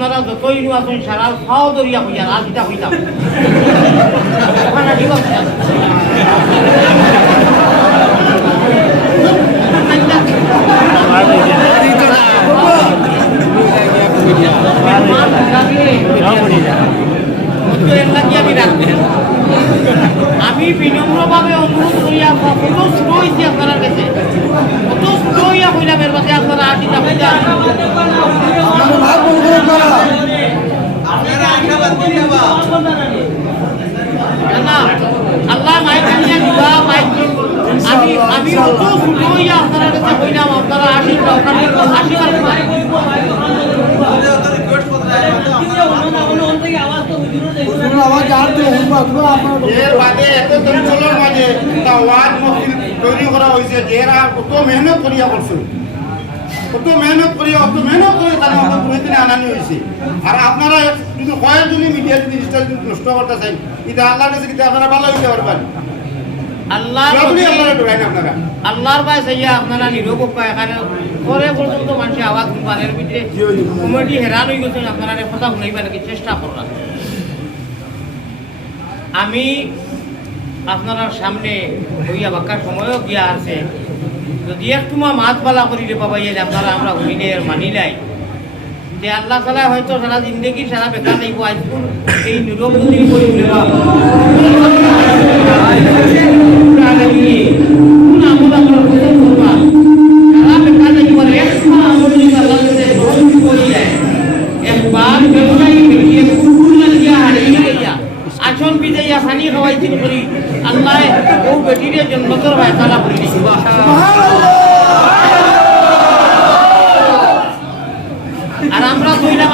আপনারা যতই নু আছেন সারা খাও দরিয়া হইয়া আর কিতা হইতাম ওখানে ঠিক আছে আমি বিনম্রভাবে অনুরোধ করিয়া কত ছোট হয়েছি আপনার কাছে কত ছোট হইয়া হইলাম এর কাছে আপনারা আসিতা হইতা আল্লাহ মাইক আনিয়া দিবা মাইক আমি কত ছোট হইয়া আপনার কাছে হইলাম আপনারা আসিবা ওখানে আসিবার এর বাদে এত অঞ্চলের মাঝে ওয়াজ মসজিদ তৈরি করা হয়েছে এরা কত মেহনত করিয়া করছে কত মেহনত করে তারা আমাদের প্রতিদিনে আনানি হয়েছে আর আপনারা যদি কয়েকজনই মিডিয়া যদি জিনিসটা যদি নষ্ট করতে চান এটা আল্লাহর কাছে কিন্তু আপনারা ভালো হইতে পারবেন আল্লাহর পায়ে চাইয়া আপনারা নিরপেক্ষ এখানে পরে পর্যন্ত মানুষের আওয়াজ শুনবার এর ভিতরে কমিটি হেরান হয়ে গেছেন আপনারা কথা শুনাইবার নাকি চেষ্টা করলাম আমি আপনারা সামনে হইয়া বাক্কার সময়ও গিয়া আছে যদি একটু মাছ পালা করিলে পাবাইয়া আপনারা আমরা হইলে মানি নাই যে আল্লাহ তালা হয়তো সারা জিন্দগি সারা বেকার যাইব আজকুল এই নীরব যদি করে আসন বিজাইয়া পানি খাওয়াইছিল করি আল্লাহ ও বেটিরে জন্মতর ভাই তালা করে দিছি আর আমরা কইলাম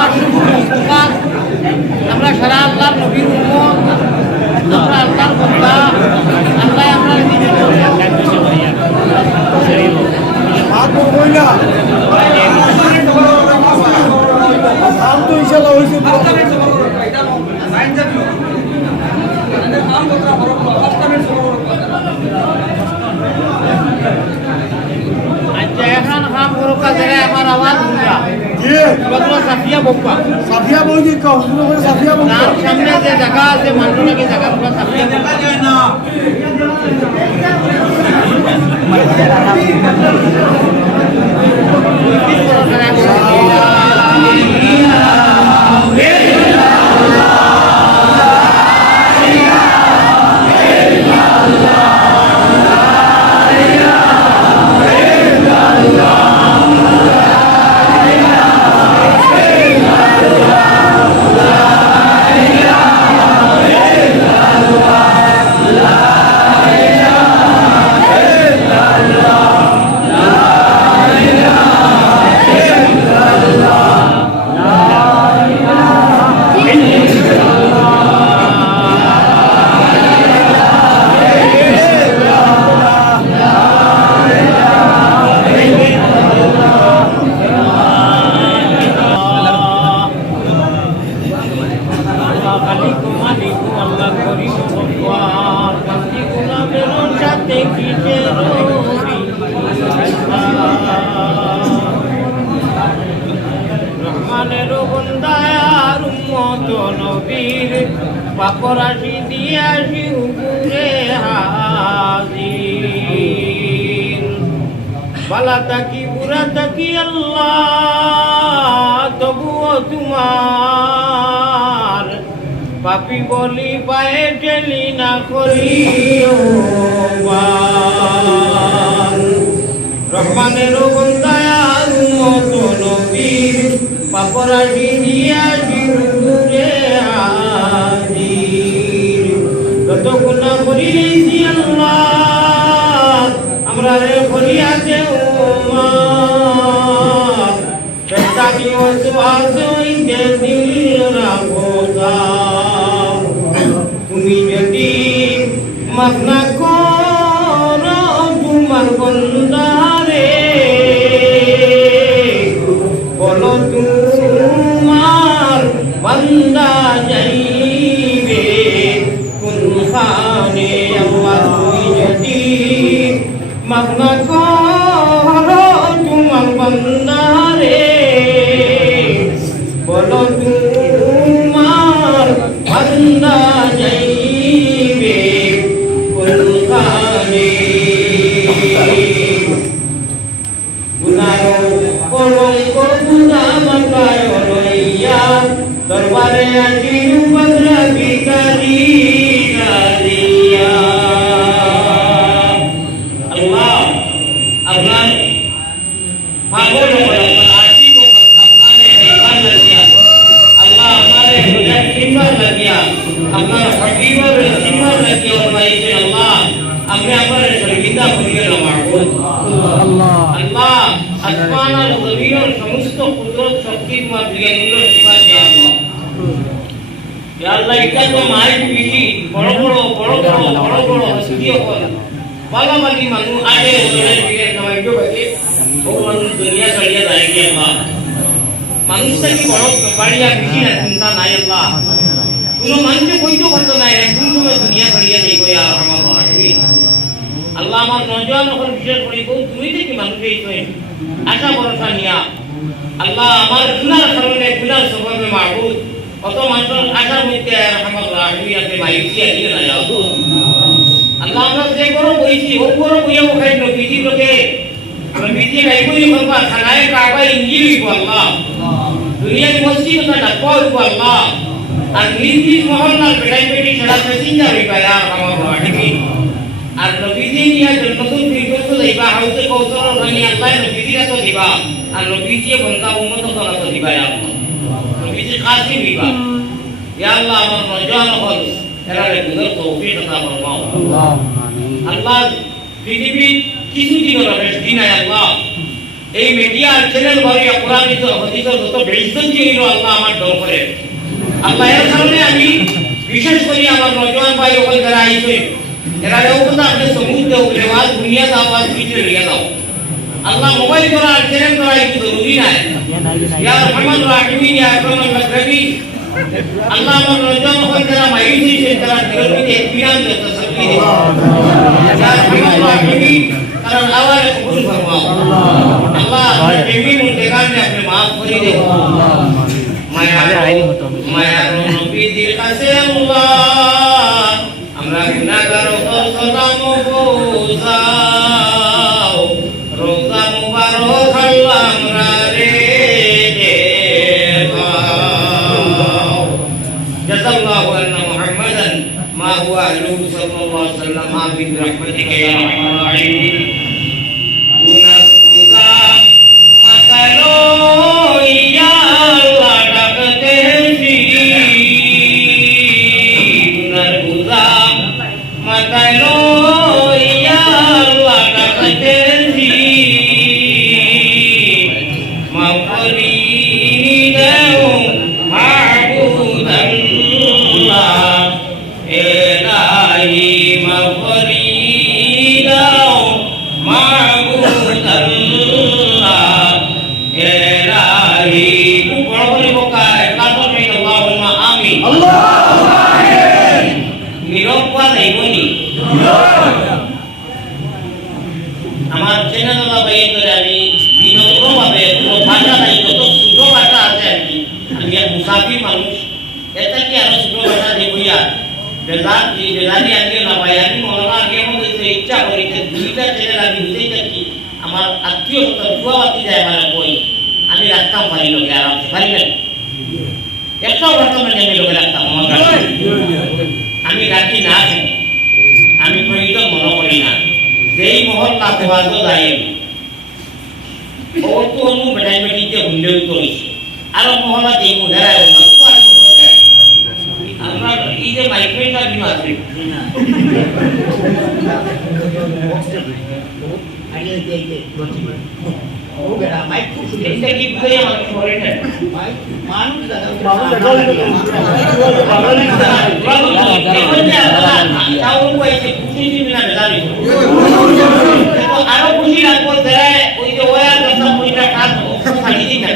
আমরা সারা আল্লাহ নবীর উম্মত আমরা আল্লাহর বান্দা আল্লাহ আমরা আচ্ছা এখন খাম করো কাজে আমার আওয়াজ শুনরা সাফিয়া বক্কা সাফিয়া বৌদি সাফিয়া বৌদি সামনে যে জায়গা আছে মানুষ নাকি জায়গা সাফিয়া বক্কা যায় না পাপরাশি দিয়াছি উপরে হাজির বালা তাকি বুড়া তাকি আল্লাহ তবুও তোমার পাপি বলি পায়ে ঠেলি না করি রহমানের বন্দায়ার মতো নবীর পাপরাশি দিয়াছি উপরে যত গুণা করিয়েছি আল্লাহ আমরা রে করিয়া দেও তুমি যদি মাফ না করো তোমার বন্দারে বলো তোমার বান্দা যাইবে কোনখানে আল্লাহ তুমি যদি মাফ না করো তোমার বান্দারে বলো يزيد بدر بكريم ناديا الله আপনার পাগল করে আশি को अपने ईमान लगिया अल्लाह हमारे ईमान लगिया अपना हबीब और ईमान लगिया और भाई से अल्लाह अपने हमारे शर्मिंदा करिए ना माबूद अल्लाह अल्लाह आसमान और जमीन और समस्त कुदरत शक्ति में दियाগুলো সিফাত ইয়া আল্লাহ ইয়া আল্লাহ এটা তো মাইক বিলি বড় বড় হস্তিও করে বালাবালি মানুষ আগে ওদের দিয়ে কামাইতো বাকি ও মানুষ দুনিয়া ছাড়িয়ে যায় কি আল্লাহ মানুষটা কি বড় বাড়িয়া বেশি না চিন্তা নাই আল্লাহ কোনো মানুষকে কইতো করতে নাই একদম তুমি দুনিয়া ছাড়িয়ে যাই কই আমার রাহিম আল্লাহ আমার নজওয়ান ওখানে বিশেষ করে তুমি কি মানুষে এই তো আশা ভরসা নিয়া আল্লাহ আমার গুনার কারণে গুনার স্বভাবে মাহবুব কত মানুষ আশার মধ্যে রহমত রাহিমিয়াতে মাইসি আলিয়ে না যাও আল্লাহ আমরা যে বড় বইছি ও বড় বইয়া ওখানে নবীজি লোকে নবীজি রাইবই করবা খানায় কাবা ইঞ্জিল হইব আল্লাহ দুনিয়ার মসজিদ না ডাকবা হইব আল্লাহ আর নিজ মহল্লার বেড়াই বেটি ছাড়া প্যাসেঞ্জার হইবা ইয়া রহমত রাহিম আর নবীজি নিয়া জন্নতুল ফিরদৌস যাইবা হাউসে কৌসর রানি আল্লাহ নবীজিরা তো দিবা আর নবীজি বন্ধা উম্মত তো দিবা ইয়া আল্লাহ নবীজি কাসিম দিবা ইয়া আল্লাহ আমার নজওয়ান হল এরারে গুনার তৌফিক আতা ফরমাও আল্লাহ আল্লাহ পৃথিবী কিছুদিন হবে দিন আয় আল্লাহ এই মিডিয়া চ্যানেল বাড়িয়া কোরআনিত হাদিস যত বেইজ্জত হইল আল্লাহ আমার দর করে আল্লাহ এর কারণে আমি বিশেষ করে আমার নজওয়ান ভাই ওখানে যারা আইছে এরা কথা আপনি সমুদ্র দেও রেওয়াজ দুনিয়া দাও আর পিছে লিয়া দাও আল্লাহ মোবাইল করা চ্যানেল করা একটু জরুরি নাই ইয়া রহমান রাহিম ইয়া আকরামুল মুকরমিন আল্লাহ আমার নজওয়ান ভাই যারা মাইজি সে তারা দিলতে ইতিহাস দেয় তসবিহ ইয়া রহমান রাহিম কারণ আওয়াজ কবুল ফরমাও আল্লাহ বেবি মুন্তেগান ने अपने maaf করে দাও মায়া নবী দিল কাছে আল্লাহ আমরা গুনাহগার সালাম বোঝাও রোজা মুবারক আল্লাহ আমরা রে দেখাও জাযাল্লাহু আন্না মুহাম্মাদান মা হুয়া আলহু সাল্লাল্লাহু আলাইহি ওয়াসাল্লাম আমিন রাহমাতিকা ইয়া আরহামার রাহিমিন গুনাহ খুদা মাকালো ইয়া আল্লাহ ডাকতেছি গুনাহ খুদা মাকালো ইয়া আল্লাহ ডাকতেছি মাফ করে দাও মাবুদ আল্লাহ এলাহি মাফ করে দাও মাবুদ আল্লাহ এলাহি বড় করে বকা একবার মেয়ে আল্লাহুম্মা আমিন আল্লাহুম্মা আমিন নিরববা দেবনি আমার চ্যানেলওয়ালা ভাইয়ের আমি বিনম্রভাবে কোনো ভাষা নাই যত ছোট ভাষা আছে আর কি আমি এক মুসাফির মানুষ এটা কি আরো ছোট ভাষা দেখুইয়া বেজানি আগে না ভাই আমি মনে আগে আমাদের ইচ্ছা করি যে দুইটা চ্যানেল আমি বুঝেই থাকি আমার আত্মীয় দুয়াবাতি যায় আমার বই আমি রাখতাম পারি লোকে আরামসে পারিবেন একটাও ঘটনা মানে আমি লোকে রাখতাম আমার কাছে আমি রাখি না আমি প্রয়োজন মনে করি না যেই মহল্লা তোয়াজ যায় ও তো অনু বেটাই বেটিতে হুন্ডেও করেছে আর মহল্লা যেই মুধারায় না তো আর আমরা এই যে মাইক্রোটা বিমা আছে ও বেটা মাইক খুব এটা কি বুঝাই আমার শরীরে মানুষ দাদা তাও কইছে খুশি দিবি না বেদারি তো আরো খুশি লাগবো দেয় ওই যে ওয়ার কথা কইটা কাজ খালি দিই না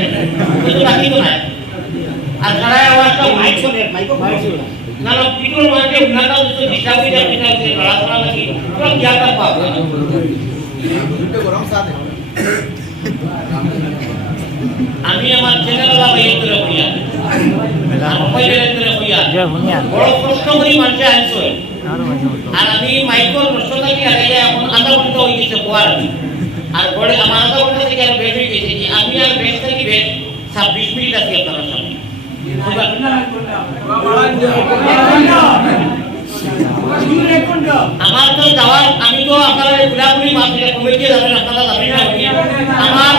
তো রাখি তো না আর যারা আওয়াজটা মাইক শুনে না না পিটোর মাঝে উনাটা তো দিশাবি যা পিটাতে লড়া করা লাগি পুরো জ্ঞানটা পাবো আমি আমার চ্যানেলওয়ালা ভাইয়ের করে হইয়া মোবাইলের করে হইয়া বড় প্রশ্ন করি মানুষে আনছো আর আমি মাইক্রোর প্রশ্নটা কি আগে এখন আধা ঘন্টা হয়ে গেছে পড়ার আর পরে আমার আধা ঘন্টা থেকে আর বেশ হয়ে গেছে যে আমি আর বেশ থেকে বেশ 26 মিনিট আছি আপনার সামনে আমার তো যাওয়ার আমি তো আপনারা ঘোরাঘুরি মাত্র কমিটি যাবেন আপনারা যাবেন না আমার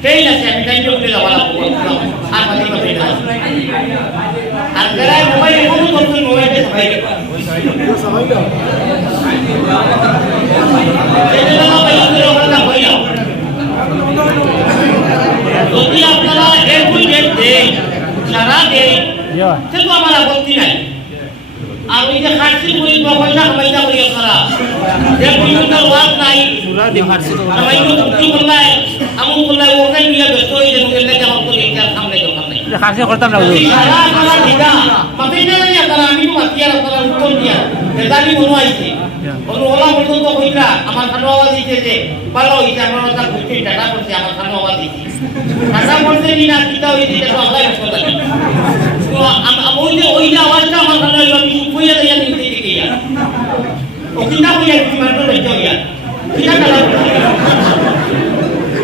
ট্রেন আছে আমি ট্রেন করে যাওয়া লাগবো আর বাকি কথা আর যারা মোবাইল এখনো করছেন মোবাইলে সবাই যদি আপনারা এভরি ডেট দেন সারা দেন সে তো আমার আপত্তি নাই আর ওই যে খার্সি করি পয়সা কামাইটা করি আপনারা যে পরিমাণের ওয়াজ নাই সবাই তো চুক্তি করলাই আমল করলাই ওখানে নিয়ে ব্যস্ত হয়ে যাবে ওখানে থেকে আমার করে এটার সামনে দরকার নাই খাসি করতাম না সারা আপনারা দিদা মাথায় না জানি আপনারা আমি তো মাতিয়ার আপনারা উত্তর দিয়া বেদানি মনে আইছে ওলা পর্যন্ত কইরা আমার খানো আওয়াজ দিতে যে ভালো হইছে আমার কথা বুঝতে টাকা করছে আমার খানো আওয়াজ দিতে টাকা করছে না কিটা হইছে এটা তো আল্লাহ রাখতে লাগে তো ওই যে আওয়াজটা আমার খানো হইলো আমি কইয়া দেয়া নিতে দিকে ইয়া ও কিটা কইয়া কি মাত্র হইছে ইয়া কিটা কালা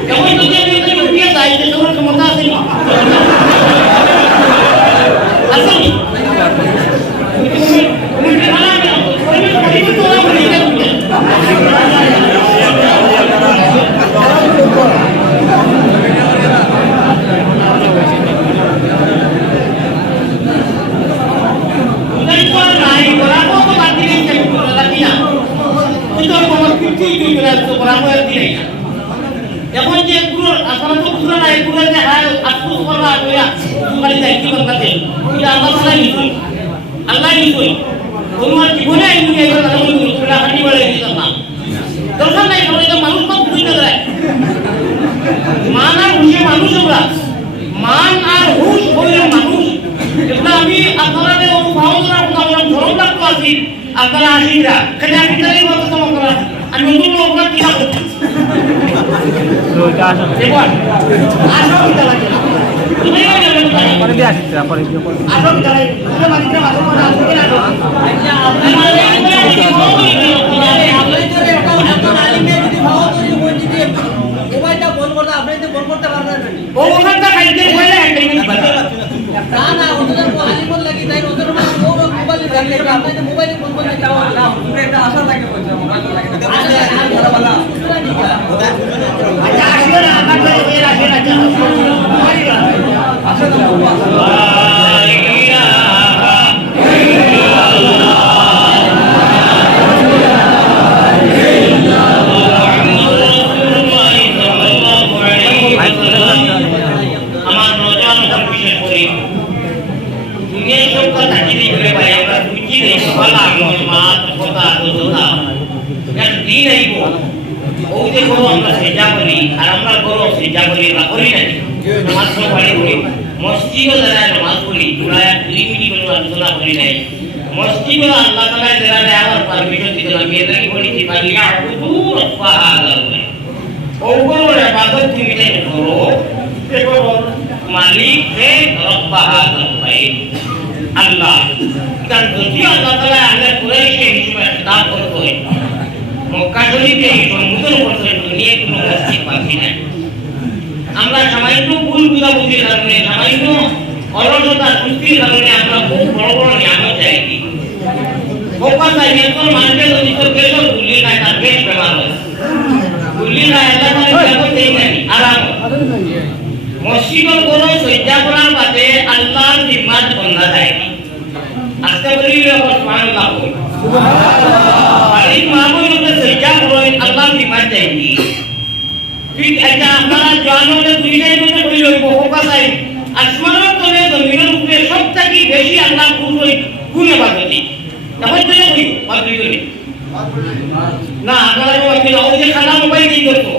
কেমন তো যে উঠিয়া যায় যে তোমার ক্ষমতা আছে না আসলে এখন যে পুরো আসলে তো পুরো নাই পুরো যে হায় আফসোস করা হইয়া তোমারই দায়িত্ব করতে এটা আল্লাহ তাআলা নিছই আল্লাহ নিছই তোমার জীবনে এই নিয়ে গেল আমি পুরো হাঁটি বলে দিতাম না দরকার নাই সবাই তো মানুষ কম বুঝতে দেয় মান আর হুশে মানুষ আমরা মান আর হুশ হইল মানুষ এটা আমি আপনাদের অনুভাবনার কথা বললাম ধরম রাখতে আছি আপনারা আসিরা খালি আমি তাই বলতে তোমার আমি নতুন লোকরা কি হবে ওইটা আসো দেখুন আসো কি লাগে পরে দিয়ে আসি পরে দিয়ে পরে আসো কি লাগে পুরো মালিকরা মাঝে মাঝে আসবে না আচ্ছা আপনি তো এখন আলিমে যদি ভাও তৈরি হয়ে যদি মোবাইলটা বন্ধ করতে আপনি তো বন্ধ করতে পারবেন না ও ওখানটা খাইতে হইলে না না ওদের আলিমন লাগি তাই ওদের মোবাইল লাগলে আপনি তো মোবাইল বন্ধ করতে পারবেন না পুরো একটা আশা লাগে কইছে মোবাইল লাগে আচ্ছা আসিও না আমার কাছে আসে না আসে তো মসজিদও যারা নামাজ পড়ি তোরা মিটি কোনো আলোচনা করি নাই মসজিদও আল্লাহ তাআলা যারা আমার পারমিশন দিতে আমি এটাকে বলেছি বালি আবুদু রাব্বাহাদা ওগুলোর ইবাদত তুমি তাই করো দেখো মালিক হে রাব্বাহাদা আল্লাহ কারণ যদি আল্লাহ তাআলা আমাদের কুরাইশে হিসেবে দান করতে হয় মক্কা শরীফে সমুদ্র করতে নিয়ে কোনো মসজিদ বাকি নাই আমরা সামান্য ভুল বুঝাবুঝির কারণে সামান্য অলসতা সৃষ্টির কারণে আমরা খুব বড় বড় নিয়ামত চাইছি মক্কা চাইনিয়ার মানুষের যদি তো বেশ ভুলি খায় তার বেশ বেমার হয় ভুলি খায় আল্লাহ তাআলা নিয়ামত দেই নাই আরাম মসজিদের কোনো সজ্জা করার বাদে আল্লাহর জিম্মাত বন্ধা যায় আস্তে বলি সুবহানাল্লাহ সুবহানাল্লাহ আর এই মামুনকে সজ্জা করেন আল্লাহর জিম্মাত চাইছি ঠিক এটা আপনারা জানোলে দুইটাই মনে কইল বহুবা চাই আসমানের তলে জমিনের উপরে সবথেকে বেশি আল্লাহ গুণে বাগতি তখন তো কই বাগতি করি না আপনারা ওই যে খানা মোবাইল দিয়ে করতো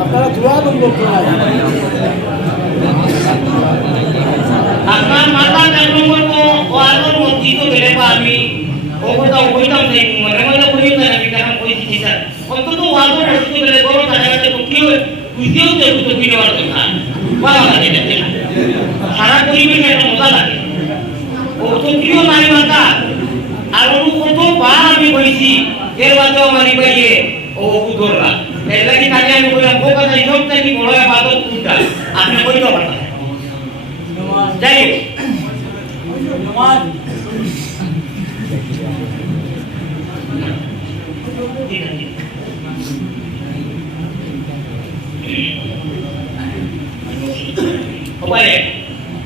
আপনারা দোয়া বলবো আপনার মাতা জন্ম করবো ও আলোর মসজিদও বেড়ে আমি ও কথা কইতাম নাই মনে মনে করি না আমি কেন কইছি স্যার অন্তত আলোর মসজিদ বেড়ে বড় কাছাকাছি কেউ বুঝতেও তো বিনোয়ার কথা ভালো লাগে না সারা পরিবেশ একটা মজা লাগে ও তো প্রিয় নারী মাতা আর ও কতবার আমি কইছি এর বাদেও মারি পাইয়ে ও ও উদররা এর লাগি তাকে আমি বললাম ও কথা সব থেকে বড় ইবাদত কোনটা আপনি কইতে পারতেন যাই সবাই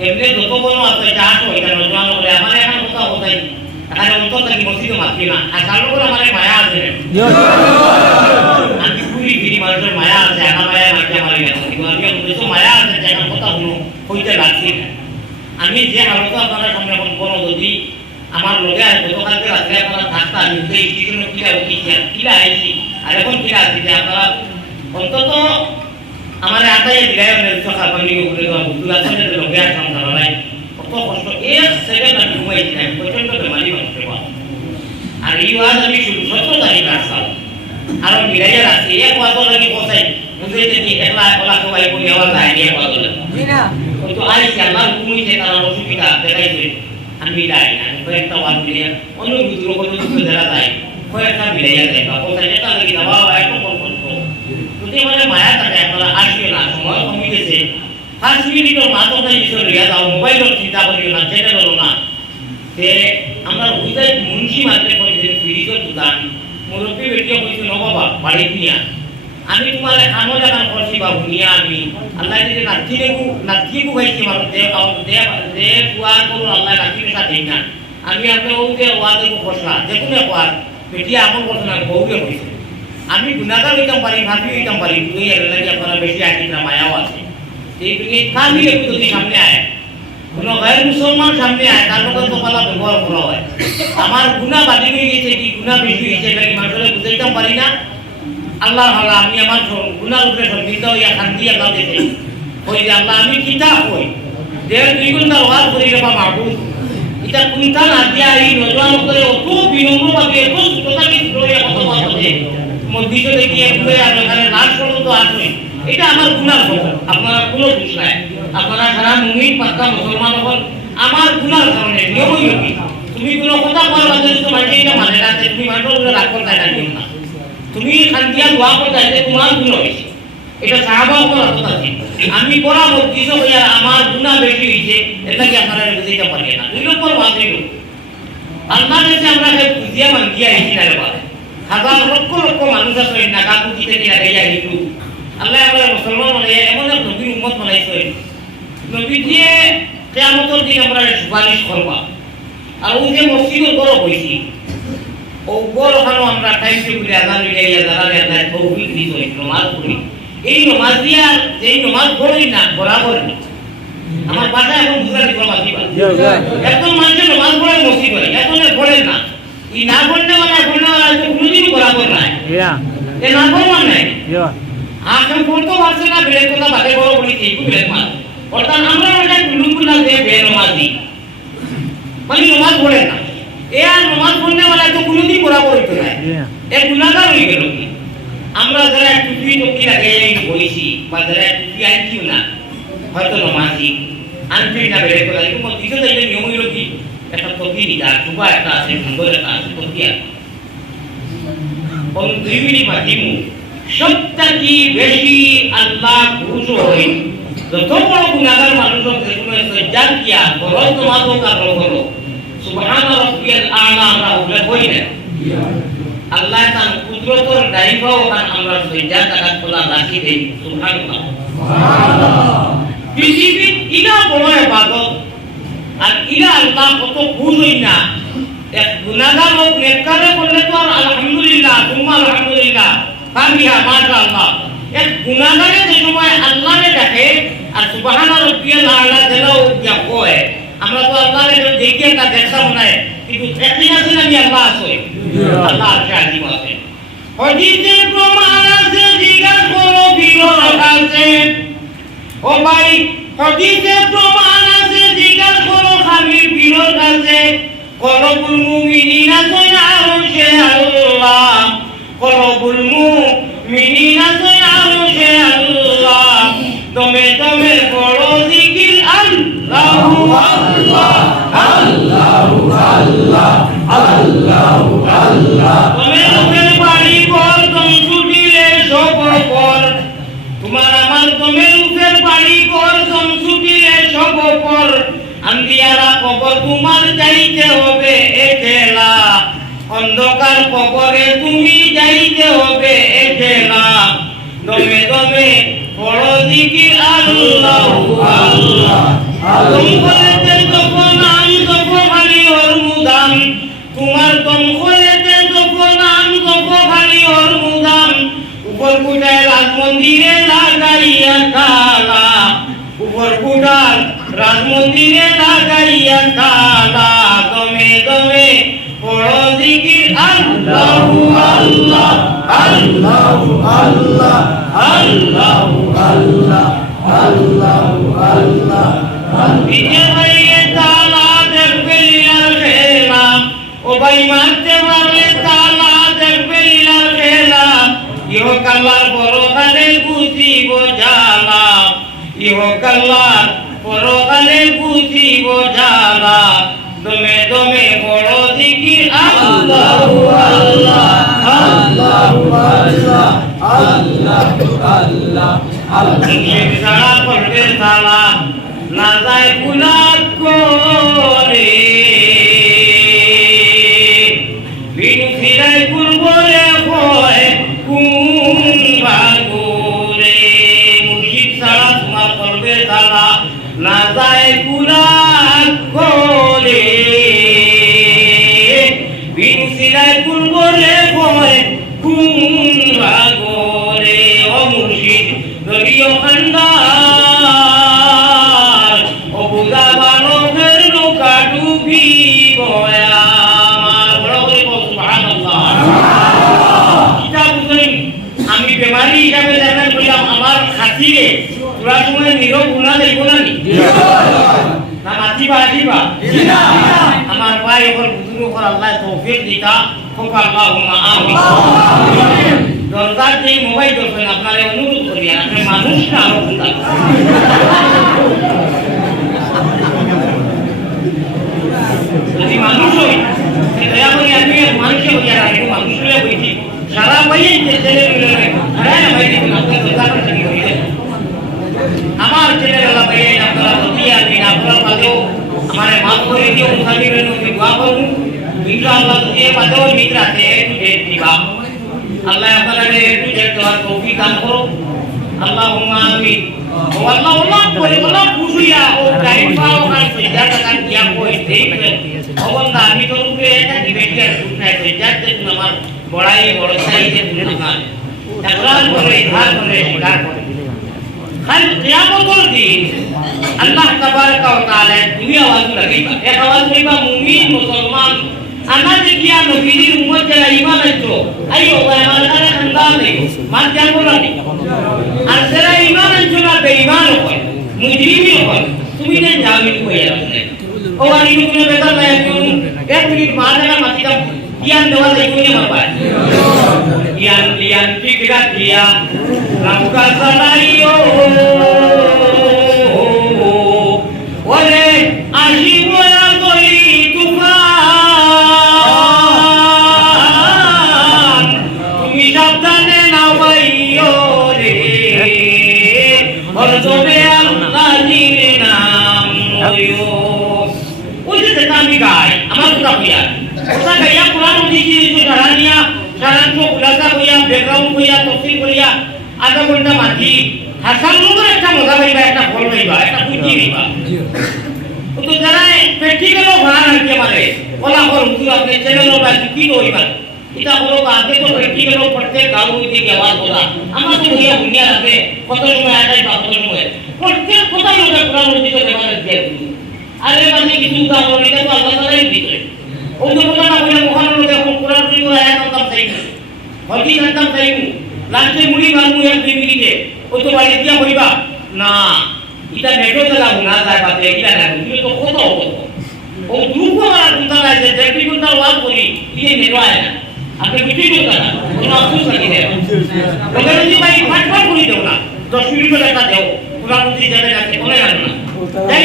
এমনি যত কোনো আছে চাষ হয় কেন জোয়ান বলে আমার এখন কথা কোথায় এখানে অন্তর থাকি মসজিদে মাতলি না আর তার উপর আমার মায়া আছে আমি পুরি ফিরি মানুষের মায়া আছে একা মায়া মাইকে মারি গেছে কিন্তু আমি কিছু মায়া আছে যে এখন কথা হলো হইতে লাগছি না আমি যে হালত আপনারা সামনে এখন কোনো যদি আমার লোকে আছে গতকালকে রাত্রে আপনারা থাকতা আমি সেই স্টেশনে কিলা আইছি আর এখন কিলা আছি যে আপনারা অন্তত আমার আটাই দিলাই সকাল পানি উপরে বুদ্ধ আসলে লোকে আসলাম ধারণায় কত কষ্ট এক সেকেন্ড আমি ঘুমাইছি না প্রচন্ড বেমারি মানুষ আর এই ওয়াজ আমি শুরু 17 তারিখ আসলাম আর মিলাইয়া রাখছি এক ওয়াজ লাগি পৌঁছাই বুঝাইতে কি একলা একলা সবাই বলে আওয়াজ যায় এক ওয়াজ লাগে না ওই তো আইছি আল্লাহ হুকুমইতে তারা অসুবিধা দেখাইছে আমি মিলাই না কয়েকটা ওয়াজ মিলিয়ে অন্য বুদ্ধ কত যারা যায় কয়েকটা মিলাইয়া যায় বা পৌঁছাই এটা লাগি না বাবা একটু কষ্ট যদি মানে মায়া থাকে আপনারা আসবে না সময় কমে গেছে 5 মিনিটের মাত্র বিষয় রিয়া দাও মোবাইলের চিন্তা করিও না যেটা হলো না যে আমরা উইদাই মুন্সি মার্কেট করেছে ফ্রিজের দোকান মুরব্বী বেটিয়া কইছে ন বাবা বাড়ি দিয়া আমি তোমার আমল জানার করছি বাবু নিয়া আমি আল্লাহ যদি নাতিকু গাইছি মানুষ দে কুয়ার করুন আল্লাহ নাতির সাথে না আমি আপনার ও যে ওয়াজের খসড়া যে কোনো কোয়ার বেটিয়া আমল করছে না বউকে কইছে আমি গুনাহগার হইতাম পারি ভাবি হইতাম পারি দুই এর লাগি আপনারা বেশি আকিরা মায়াও আছে এই দুনিয়া কামি একটু যদি সামনে আয় কোন গায়ের মুসলমান সামনে আয় তার লোকের তো পালা ব্যবহার করা হয় আমার গুনাহ বাদি হয়ে গেছে কি গুনাহ বেশি হয়েছে লাগি মানুষের বুঝাইতাম পারি না আল্লাহ আল্লাহ আমি আমার গুনার উপরে সন্দিত হইয়া শান্তি আল্লাহ দিতে ওই যে আল্লাহ আমি কিতাব হই দেড় 2 ঘন্টা ওয়াজ করি রে বাবা মাহবুব এটা কোনটা না দিয়া এই নজওয়ান করে অত বিনম্রভাবে এত সুততা কি রইয়া কথা বলতে মসজিদে দেখি একটু আর এখানে নাচ করতে তো আসবে এটা আমার গুনাহ হবে আপনারা কোনো দোষ নাই আপনারা সারা মুমিন পাক্কা মুসলমান হন আমার গুনার কারণে নিয়মই হবে তুমি কোনো কথা বলবা যদি তোমার এটা মানে না তুমি মানুষের উপরে রাগ করতে না তুমি খান্তিয়া দোয়া করতে যে তোমার গুনাহ হয়েছে এটা সাহাবাও করা কথা আমি পড়া মসজিদ হইয়া আমার গুনাহ বেশি হয়েছে এটা কি আপনারা বুঝাইতে পারি না দুই নম্বর বাতিল আল্লাহ কাছে আমরা বুঝিয়া মানকিয়া এসি না রে বাবা হাজার লক্ষ লক্ষ মানুষ আছে না কাকু দিতে নিয়ে গাইয়া হিন্দু আল্লাহ আমরা মুসলমান মানে এমন এক নবীর উম্মত বানাইছে নবী দিয়ে কিয়ামতের দিন আমরা সুপারিশ করবা আর ওই যে মসজিদের গরব হইছি ও গরব খানো আমরা টাইম টেবিলে আজান মিলাইয়া যারা আল্লাহ তৌফিক দিতে নামাজ পড়ি এই নামাজ দিয়া যেই নামাজ পড়ি না বরাবর আমার বাসা এখন বুঝা দিতে পারছি এত মানুষের নামাজ পড়ে মসজিদ করে এত পড়ে না এই না পড়লে মানে তো কোনোদিন বরাবর নাই এ না পড়বা নাই এখন পড়তে পারছে না বেড়ে কথা বাদে বড় বলিছি একটু বেড়ে মাছ অর্থাৎ আমরা ওটা কুলুকুলা দিয়ে বে নামাজি মানে নামাজ পড়ে না এ আর নামাজ পড়লে মানে তো কোনোদিন বরাবর হইতো না এ গুনাহগার হয়ে গেল কি আমরা যারা টুপি টুপি লাগে বলেছি বা যারা টুপি আনছিও না হয়তো নামাজি আনছি না বেড়ে কথা কিন্তু দিতে চাইলে নিয়ম হইল কি একটা টুপি নিটা টুপা একটা আছে সুন্দর একটা আছে টুপি আছে কোন দুই মিনিট মাঝিমু সবথেকে বেশি আল্লাহ খুশি হয় যত বড় গুনাহগার মানুষ যেগুলো সজ্জাদ কিয়া বড় তোমাদের কারণ হলো সুবহান রাব্বিয়াল আ'লা আমরা বলে কই না আল্লাহ তার কুদরতের দায়িত্বও আমরা সজ্জাদ আকাশ খোলা রাখি দেই সুবহানাল্লাহ পৃথিবী ইনা বড় ইবাদত আর ইনা আল্লাহ কত খুশি হই না এক গুনাহগার লোক নেককারে বললে তো আলহামদুলিল্লাহ তুম্মা আলহামদুলিল্লাহ ফামিহা মাশাআল্লাহ এক গুনাহগারে যে সময় আল্লাহরে ডাকে আর সুবহান রাব্বিয়াল আ'লা দেলাও যা কয় আমরা তো আল্লাহরে দেখে তা দেখতাম না কিন্তু দেখি আছে আমি আল্লাহ আছে আল্লাহ আছে আজিম আছে হদিসে প্রমাণ আছে জিজ্ঞাসা করো বিরল আছে ও ভাই হদিসে প্রমাণ আছে জিজ্ঞাসা করো খামির বিরল আছে কলবুল মুমিনিনা আরশে আল্লাহ কলবুল মুমিনিনা আরশে আল্লাহ দমে দমে বড় জিকির আল্লাহু আল্লাহ আল্লাহু আল্লাহ আল্লাহু আল্লাহ দমে দমে বাড়ি বল দম কবরে তুমি যাইতে হবে একলা দমে দমে পড়ো জিকির আল্লাহু আল্লাহ দম খোলেতে যখন আমি তখন খালি ওর মুদাম তোমার দম খোলেতে যখন আমি তখন খালি ওর মুদাম উপর কুটায় রাজ মন্দিরে লাগাইয়া তালা উপর কুটার রাজ মন্দিরে লাগাইয়া তালা দমে দমে পড়ো জিকির আল্লাহু আল্লাহ আল্লাহু আল্লাহ আল্লাহু আল্লাহ আল্লাহু আল্লাহ বিজে ভাইয়ে তালা দেখবে লীলার খেলা ও ভাই মারতে পারলে তালা দেখবে লীলার খেলা ইহকাল্লার পরকালে বুঝিব জ্বালা ইহকাল্লার পরকালে বুঝিব জ্বালা দমে দমে বড় জিকির আল্লাহু আল্লাহ আল্লাহু আল্লাহ আল্লাহু আল্লাহ আল্লাহ সারা করবে সালাম না যায় গুনাহ করে বিনু ফিরাই পূর্বরে হয় কোন ভাগরে মুর্শিদ সারা তোমার করবে সালাম না যায় গুনাহ করে বিনু ফিরাই পূর্বরে হয় কোন ভাগরে ও মুর্শিদ দরিয় খান্ডার ও বুঝা বানকের নৌকা ডুবিব আমার বড় করে সুবহানাল্লাহ এটা বুঝলেন আমি বেমারি হিসাবে জানান বললাম আমার খাতিরে তোরা সময় নীরব গুণা দেব না নি না মাতিবা দিবা আমার ভাই ওর বুজুর্গ ওর আল্লাহ তৌফিক দিতা খুব আল্লাহুম্মা আমিন দরকার যে মোবাইল দর্শন আপনারা অনুরোধ করি আপনি মানুষ না আরো খুঁজা যদি মানুষ হই দয়া করে আমি মানুষে হইয়া রাখবো মানুষ হয়ে বইছি সারা বইয়ে ছেলে আমার ছেলের আল্লাহ ভাই আপনারা বলতে আমি আপনারা পাতেও আমার মাফ করে দিও মুসাফিরের নবী দোয়া করুন ইনশাআল্লাহ এই পাতেও মিত্রাতে একটু ডেট দিবা আল্লাহ আপনাদের একটু ডেট দেওয়ার তৌফিক দান করো আল্লাহুম্মা আমিন ও আল্লাহ আল্লাহ করে বলা বুঝিয়া ও টাইম পাও আর সেটা কান দিয়া কই দেখবে ও বন্ধা আমি তো রূপে এটা দিবেটিয়া সুনাই কই যাতে আমার বড়াই বড় চাইতে ভুলে না একরার করে ইধার করে শিকার করে খালি কিয়ামতের দিন আল্লাহ তাবারক ওয়া তাআলা দুনিয়া আওয়াজ লাগাইবা এক আওয়াজ লাগাইবা মুমিন মুসলমান আমাদের কি নবীর উম্মত যারা ঈমান আনছো আইও ভাই আমার কাছে আন্দাজ নেই মান জানবো না আর যারা ঈমান আনছো না বেঈমান হয় মুজরিমি হয় তুমি না জামিন হয়ে যাবে ও আর ইনু কোনো বেকার নাই এক মিনিট মারা মাতিটা জ্ঞান দেওয়া লাগবে না আমার ভাই জ্ঞান জ্ঞান ঠিক রাখিয়া রামকা সালাইও ওরে আসিব না গলি তুফান তুমি সাবধানে না বাইও রে হরজবে আল্লাহ জিরে নাম লইও ওই যে আমি গাই আমার কথা কইয়া ওটা গাইয়া কোরআন দিছি সারানিয়া সারানো উলাসা কইয়া ব্যাকগ্রাউন্ড কইয়া তফসিল কইয়া আধা ঘন্টা মাটি হাসান লোকের একটা মজা পাইবা একটা ফল পাইবা একটা বুদ্ধি পাইবা তো যারা প্র্যাকটিক্যালও ভাড়া রাখতে পারে ওলা হল হুজুর আপনি চ্যানেলও বা কি হইবা এটা হলো আগে তো প্র্যাকটিক্যালও প্রত্যেক গাঁও হইতে আওয়াজ বলা আমার তো হইয়া দুনিয়া আছে কত সময় আটাই বা কত সময় প্রত্যেক কথা লোকে কোরআন হইতে দেওয়া দিয়ে আরে মানে কিছু উদাহরণ এটা তো আল্লাহ তাআলাই দিতে ওই তো কথা না বলে মহান লোকে এখন কোরআন শরীফ আয়াত আনতাম চাই হদি আনতাম চাই লাস্টে মুড়ি বানু এক দুই মিনিটে ওই তো বাড়ি দিয়া হইবা না এটা নেটো চালা না যায় বাদে এটা না তুমি তো কত হতো ও দুঃখ আর চিন্তা নাই যে দেখবি কোনটা ওয়াজ করি এই নেটো আয় না আপনি কিছুই করতে না কোনো আফসোস নাকি দেয় ওদের যদি ভাই ফাটফাট করে দেও না 10 মিনিট একটা দেও কোরআন যদি যাবে না কোনো জানো না তাই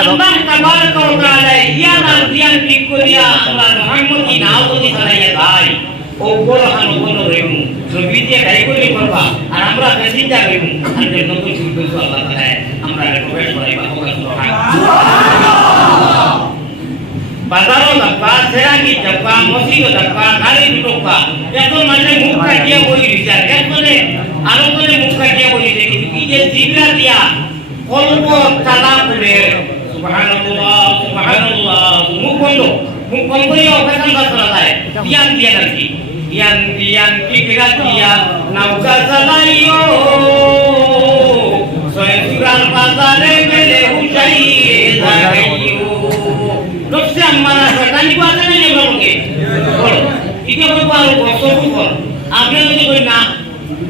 আল্লাহ তাবারক ওয়া তাআলা ইয়ানা দিয়ান ঠিক করিয়া আমরা মুহাম্মদী নাও যদি চালাইয়া যাই ও বড় হানো বড় রইমু নবীতে গাই করি করবা আর আমরা বেশিটা রইমু আর যে নতুন শুরু করব আল্লাহ তাআলা আমরা প্রবেশ করাইবা সুবহানাল্লাহ বাজারও লাগবা সেরা কি থাকবা মসজিদও থাকবা গাড়ি ঢুকবা এখন মানে মুখ কাটিয়ে বই দিছে একজনে আরো জনে মুখ কাটিয়ে বই দিছে কি যে জিবরা দিয়া কলব তালা করে সুবহানাল্লাহ সুবহানাল্লাহ মুখ বন্ধ করে অবস্থান করা যায় জ্ঞান দিয়া নাকি জ্ঞান কি দিয়া নৌকা চালাইও সয়সুরাল বাজারে মেলে উঠাইয়ে যাইও রক্ষা আমারা শয়তানি বাজে না এগুলোকে বলো ইকে বলবো আর বসবো বল আপনি যদি কই না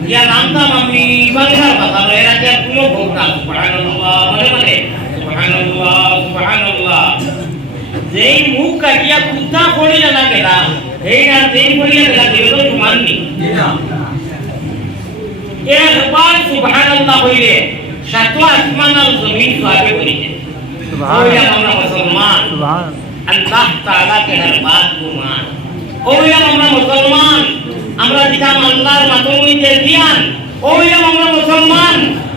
ইয়া নামটা আমি বাংলার কথা এরা যে পুরো ভোগটা সুবহানাল্লাহ মানে সুবহানাল্লাহ সুবহানাল্লাহ যেই মুখ কাটিয়া কুত্তা পড়িয়া না গেলা এই না যেই পড়িয়া গেলা দেব তো মাননি একবার সুবহানাল্লাহ হইলে সাত আসমান আর জমিন সওয়াবে করিতে ওইয়া আমরা মুসলমান আল্লাহ তাআলা কে হর বাত কো মান ওইয়া আমরা মুসলমান আমরা দিতাম আল্লাহর মাতমইতে দিয়ান ওইয়া আমরা মুসলমান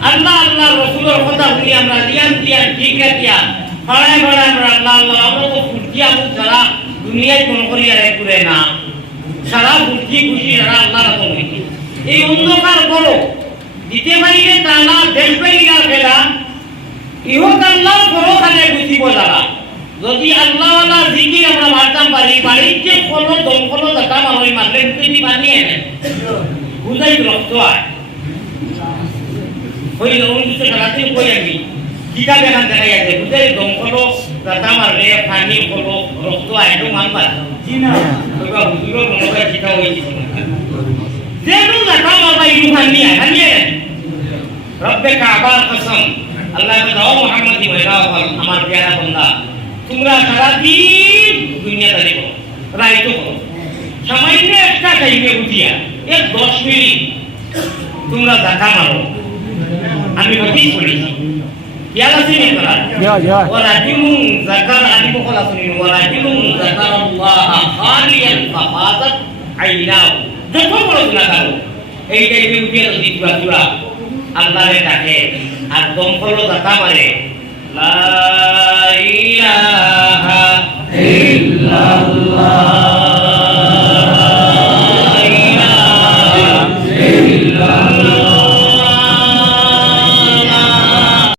আল্লাহ আল্লাহর রাসূলের কথা শুনি আমরা দিয়ান ঠিক আছে পাড়ায় পাড়ায় আমরা আল্লাহ আল্লাহ আমরা তো ফুটিয়া মুখ ছাড়া দুনিয়ায় কোন করিয়া রেখে না সারা বুদ্ধি খুশি সারা আল্লাহ রাসূল হইতে এই অন্ধকার বড় দিতে পারিলে তালা দেখবে না ফেরা ইহত আল্লাহ পরকালে বুঝিব যারা যদি আল্লাহ ওয়ালা জিকির আমরা মারতাম পারি বাড়ির যে কোনো দমকল দেখা মানুষ মারলে বুঝতে পারিয়ে না বুঝাই রক্ত হয় ওই অনুষ্ঠিত খেলাতে কই আমি কিতা দেখান দেখা যাচ্ছে বুঝাই দমকল দেখা মারলে পানি হলো রক্ত হয় একটু মানবার জি না ওইবা হুজুর মনে হয় কিতা হয়েছে যেন দেখা মারবা ইউ হানিয়া রব্বে কাবার কসম আল্লাহ কে দাও মুহাম্মদ ইবরা আমার প্যারা বান্দা তোমরা সারা দিন দুনিয়াতে দেখো রাইতো করো সামান্য একটা টাইমে উঠিয়া এক 10 মিনিট তোমরা দেখা মারো আমি হাদিস পড়েছি ইয়ালা সিনে করা ওয়ালাকিনুম যাকার আলিমু কলা শুনিন ওয়ালাকিনুম যাকারাল্লাহ খালিয়ান ফাফাজাত আইনাউ দেখো বড় না করো এই টাইমে উঠিয়া যদি তোমরা আল্লাহরে ডাকে আর দমকল দাতা মারে লা ইলাহা ইল্লাল্লাহ